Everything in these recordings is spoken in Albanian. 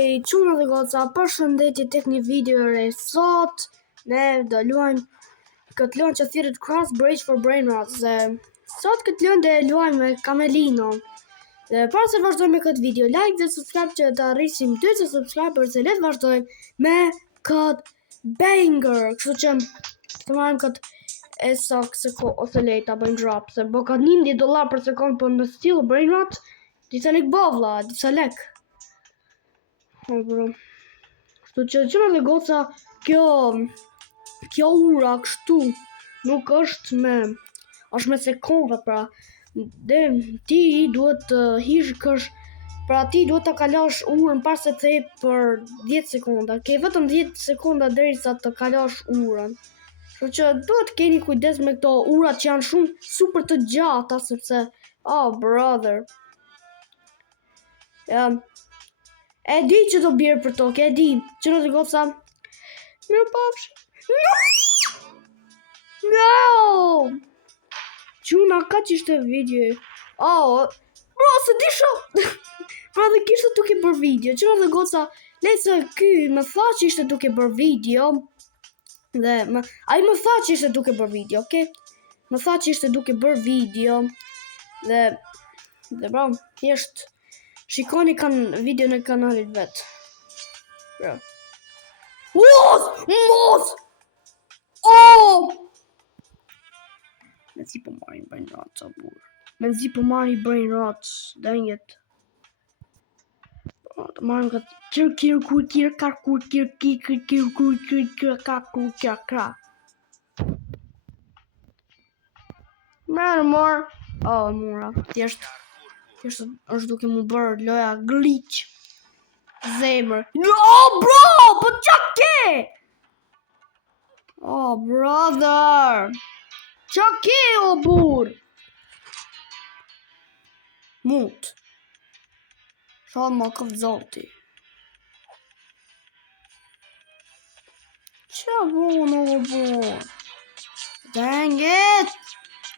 Çuna dhe goca, përshëndetje tek një video re. Sot ne do luajmë këtë lojë që thirret Cross Bridge for Brain Rot. Sot këtë lojë do luajmë me Camelino. Dhe para se vazhdojmë me këtë video, like dhe subscribe që të arrisim 200 subscribers se le të vazhdojmë me këtë banger. Kështu që të marrim këtë ose leta bëjmë drop se bo ka $90 për sekond për në stil Brain Rot. Disa lek bovla, disa lek. Kështu që qëna dhe goca, kjo ura kështu nuk është me sekonda, pra dhe ti duhet të hishkësh, pra ti duhet të kalosh urën pas se the për 10 sekonda, ke vetëm 10 sekonda derisa të kalosh urën. Kështu që duhet keni kujdes me këto urat që janë shumë super të gjata, sepse, oh brother, e di që do bjerë për tokë, e di, që në të goca, mirë pafsh, no, quna ka që ishte video, bro, se disha, pra dhe kishte duke bërë video, që në të goca, lejse ky më tha që ishte duke bërë video, dhe ai më tha që ishte duke bërë video, okay? Më tha që ishte duke bërë video, dhe bro, thjesht, shikoni video në kanalit vet. Bro. Mos! Oh! Me zi po marrin brain rot, bur. Me zi po marrin brain rot, dang it. Të marrim këtë Merë mor. Oh, mora. Thjesht është duke mu bërë loja glitch. Zemër. Oh, bro! Po qa ke? Oh, brother! Qa ke, o bur? Mut. Sa ma këtë zoti. Qa bon, o bur? Dang it!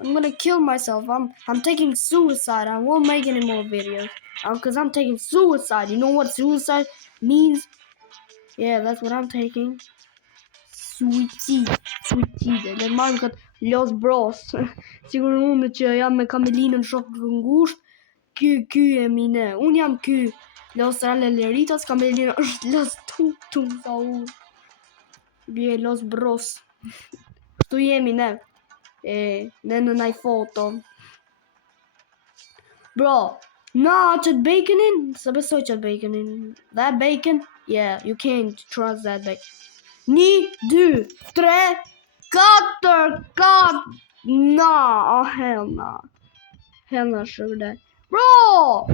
I'm gonna kill myself. I'm taking suicide. I won't make any more videos. Because I'm taking suicide. You know what suicide means? Yeah, that's what I'm taking. Suicide. Dhe marrëm këtë Los Bros. Sigur unë që jam me Camelinën shok ngusht. Ky e mine. Unë jam ky Los Raleritas. Camelina është Los Tum sa unë. Bje Los Bros. Kështu jemi ne. Ne në naj foto. Bro, na qëtë baconin, se besoj qëtë baconin. That bacon, yeah, you can't trust that bacon. 1, 2, 3, 4, na, oh hell na. Hell na, sugar that. Bro!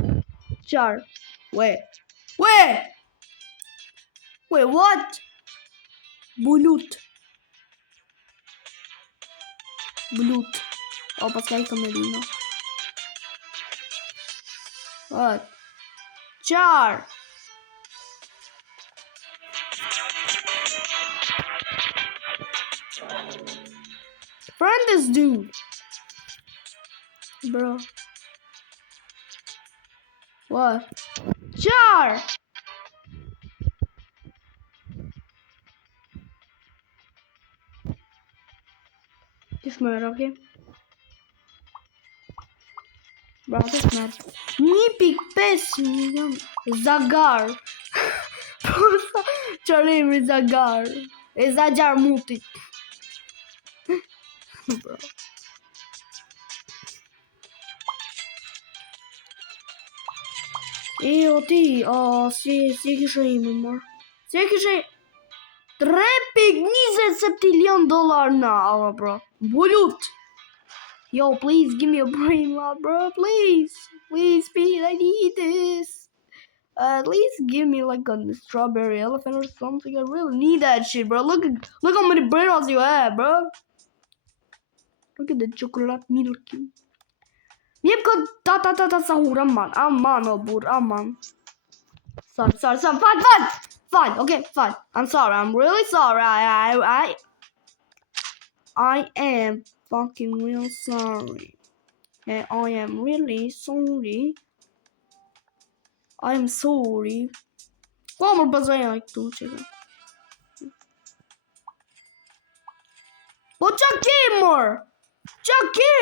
Char, wait, what? Bulut. Oh, pas ka I Camelino. What? Char! Friend this dude. Bro. What? Char! This man, okay? Bro, this man. 1.5 milion. Zagar. Qërimi Zagar. E Zagar mutit. Bro. O ti, si kishe ime, mor. Si kishe 3.27 septillion dollar na, bro. Bulut. Yo, please give me a brain rot, bro. Please, speed. I need this. At least give me like a strawberry elephant or something. I really need that shit, bro. Look how many brain rots you have, bro. Look at the chocolate milky. Jep ka ta sahur, aman, oh bur, aman. Sorry, fine, okay, fine. I'm sorry, I'm really sorry. I am fucking real sorry. I am really sorry. I am sorry. Ko më bëzëja i këtu që ka. Po që ki mër? Që ki?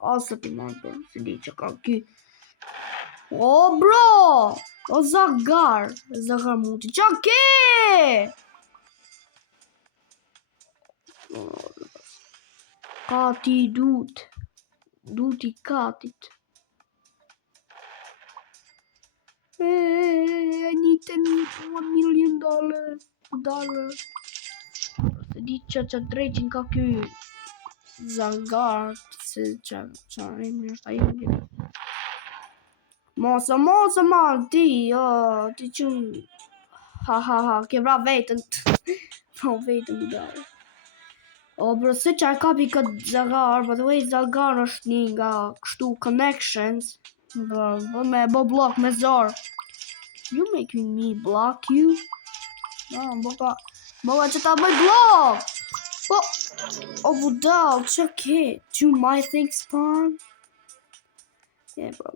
O, së ti marë bërë, se di që ka ki. O, bro! O, zagar muti. Që ki? Kati dut. Duti katit. I need $1 million. Se di që drejtin ka ky zagar. Se që emri është ajo. Mosa mal ti që ha ke vra vetën. Vra vetën më dalë. O bro, se që a kapi këtë zagar, by the way, zagar është një nga kështu connections. Bro, me bo block me zor. You making me block you? No, boba që ta bëj block. Po, o budal, që ke? To my thing spawn? Yeah, bro.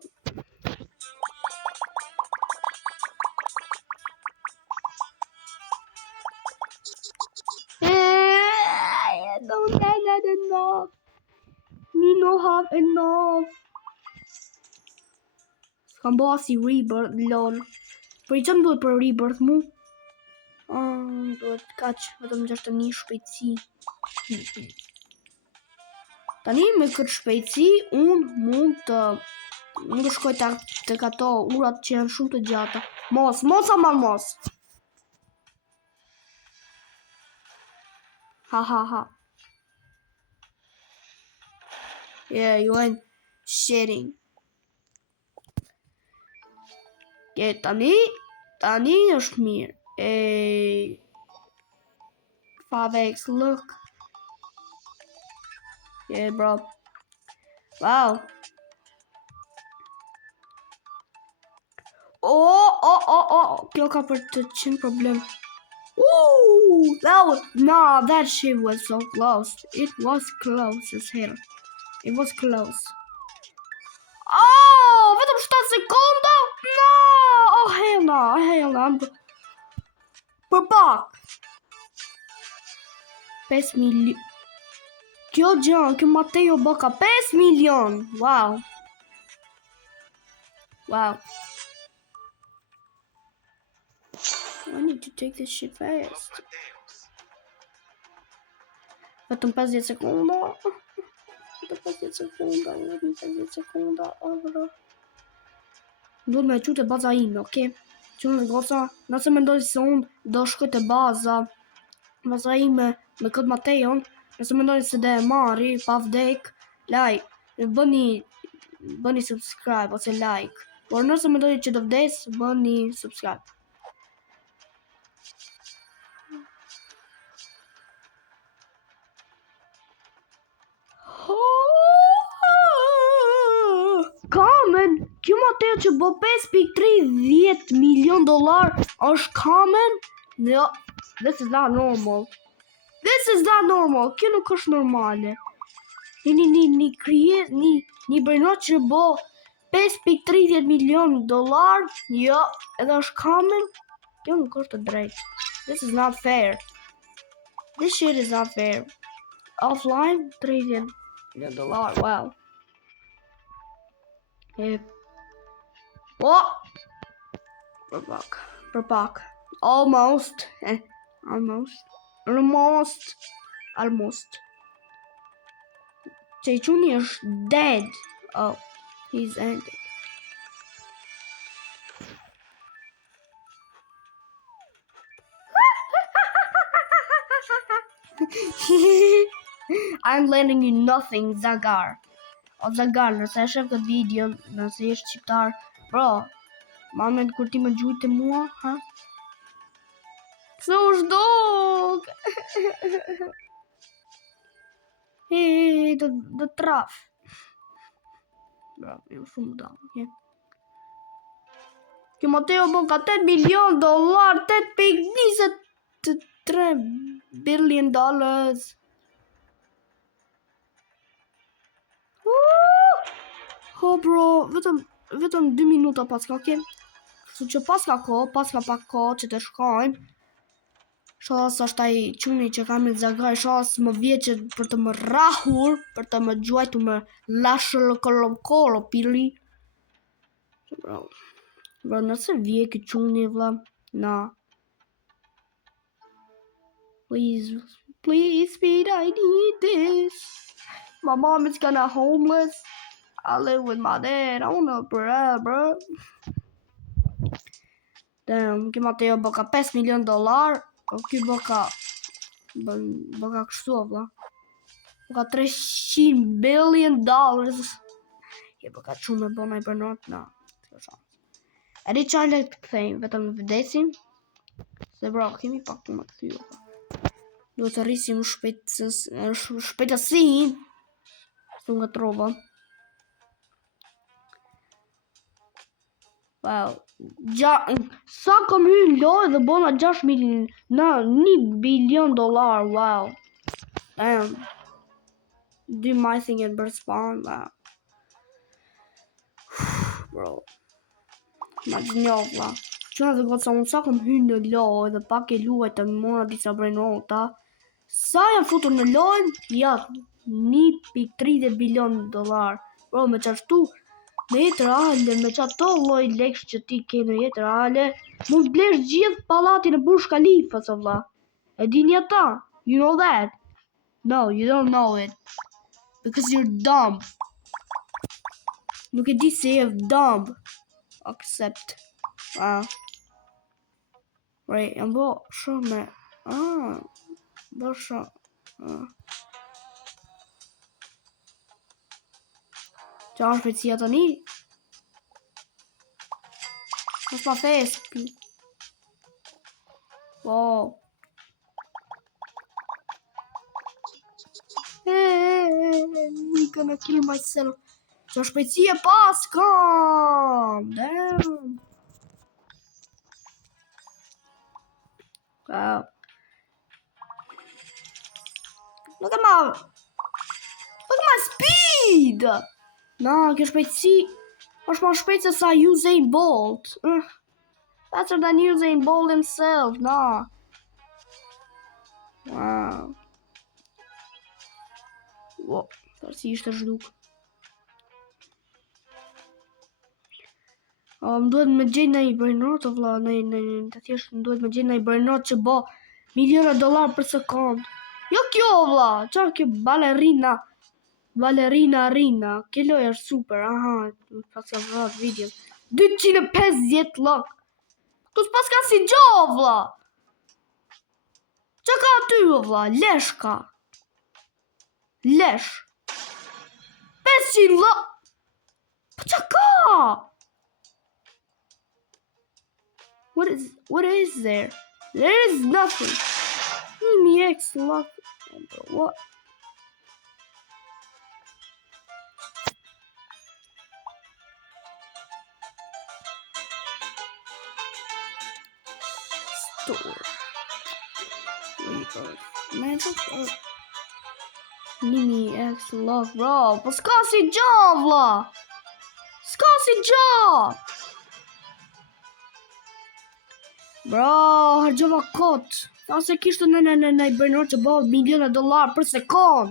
I don't have enough. Me no have enough. S'kam bo si rebirth, lol. Për i qëmë duhet për rebirth mu? Duhet kaq, vetëm 61 shpejtësi. Tani me këtë shpejtësi, unë mund të shkoj të ato urat që janë shumë të gjata. Mos. Ha. Yeah, you ain't shitting. Okay, tani është mirë. 5x, look. Yeah, bro. Wow. Oh. Kjo ka për të qenë problem. Ooh, that shit was so close. It was close as hell. It was close. Oh, vetëm 7 sekonda? No! Oh, hell no. Për pak. 5 milion. Kjo Mateo Boca 5 milion. Wow. I need to take this shit fast. Vetëm 50 sekonda. Duhet me qute baza ime, okay? Qënë gosa, nëse me ndoj se unë do shkoj të baza ime me këtë Mateon, nëse me ndoj se dhe marri, pa vdek, bëni subscribe ose like. Por nëse me ndoj që të vdes, bëni subscribe. Common? Kjo Mateo që bo 5.30 milion dollar është common? No, this is not normal. Kjo nuk është normale. Një bërnot që bo 5.30 milion dollar, jo, edhe është common? Kjo nuk është të drejt. This is not fair. This shit is not fair. Offline, 30 million dollar, wow. Oh! Per pak. Almost. Që i quni është dead. Oh, he's ended. I'm lending you nothing, Zagar. O Zagar, nëse e shef këtë video, nëse je shqiptar, bro, mamet kur ti më gjujt e mua, ha? Këse është dog? Do traf. Bro, jo shumë dog, okay? Kjo Mateo Boca 8 milion dollar, 8.23 billion dollars. Oh bro, vetëm 2 minuta pas ka, okay? Kështu që pas ka pak kohë që të shkojmë. Shos është ai quni që kam i zagaj, shos më vjeqe për të më rahur, për të më gjuajtu më lashë kolo pili. Bro, nëse vje këtë quni, vla, na. Please, Pete, I need this. My mom is kinda homeless. I live with my dad. I wanna pray, bro. Damn, që Mateo bëka $5 million. Ky bëka kështu, vla. Bëka $300 billion. Je bëka shumë e bona I bërnot, na. E di qarë le të këthejmë, vetëm vdesim. Se bro, kemi pak të më këthyjo. Duhet të rrisim shpejtësin. Së nga trova. Wow. Sa kam hyrë lojë dhe bona $1 billion, wow. Damn. Do my thing and bird spawn, wow. Bro. Ma gjnjoh, vla. Qëna dhe gotë sa unë sa kam hyrë në lojë dhe pak e luaj të mora disa brenota. Sa janë futur në lojë? Ja, $1.30 billion. Bro, me qashtu, me jetë reale, me qato loj leksh që ti ke në jetë reale, mund blesh gjithë palatin e Burj Khalifa, so vla. E dini ata? You know that? No, you don't know it. Because you're dumb. Nuk e di se je dumb. Accept. Right, jam bo shumë bo shumë Qa është shpejtësia të një? Është pa fespi. Wow. We gonna kill myself. Qa shpejtësia pas kam. Damn. Wow. Look at my speed. No, kjo shpejtësi është më shpejtë se sa Usain Bolt. Faster than Usain Bolt himself, no. Wow. Wow, si ishte zhduk. Më duhet me gjenë në I brainrot, vla, të thjesht më duhet me gjenë në I brainrot që bo $miliona për sekund. Jo kjo, vla, qa kjo balerina, kjo loj është super, aha, pas ka vrat video. 250 lok. Tu s'pas ka si gjo, vla. Qa ka aty, vla, lesh ka. Lesh. 500 lok. Pa qa ka? What is there? There is nothing. Me X lock. What? Store. Man, Mini X lock, bro. Po s'ka si gjo, vla. S'ka si gjo. Bro, hargjova kot. Sa se kishtë në I bërnor që bo $1 milion për sekund.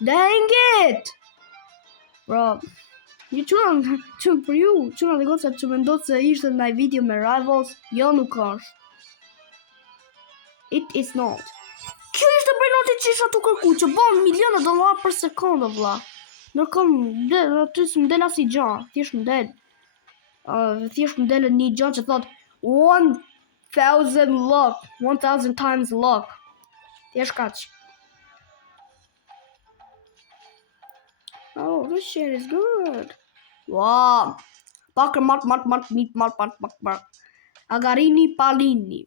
Dang it! Bro, një qënë për ju, qënë dhe gotë që me ndodhë se ishte në I video me Rivals, jo nuk është. It is not. Kjo ishte bërnoti që isha të kërku, që bo $1 milion për sekund, vla. Nërkom, ty së më del asi gja, thjesht më del. Thjesht më del një gja që thot 1,000 luck, 1,000 times luck. Thjesht kaq. Oh, this shit is good. Wow. Pakër mat. Agarini palini.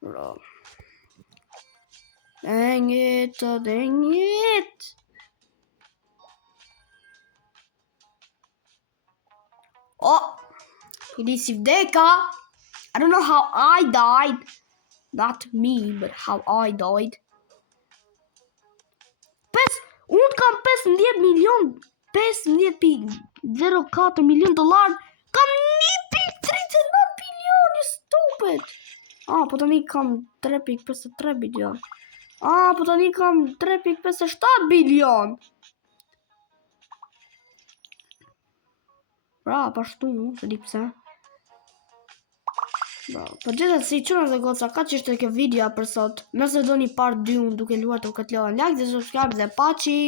Bro. Dang it. Oh, it is Ivdeka. I don't know how I died. Not me, but how I died. Unë kam $15.04 milion. Kam 1.39 bilion, you stupid. Po tani kam 3.53 bilion. Po tani kam 3.57 bilion. Bra, pashtu, se di pse. Po gjithsesi çuna dhe goca, ka që ishte kjo video për sot. Nëse doni part 2 duke luajtur këtë lojë, like dhe subscribe dhe paçi.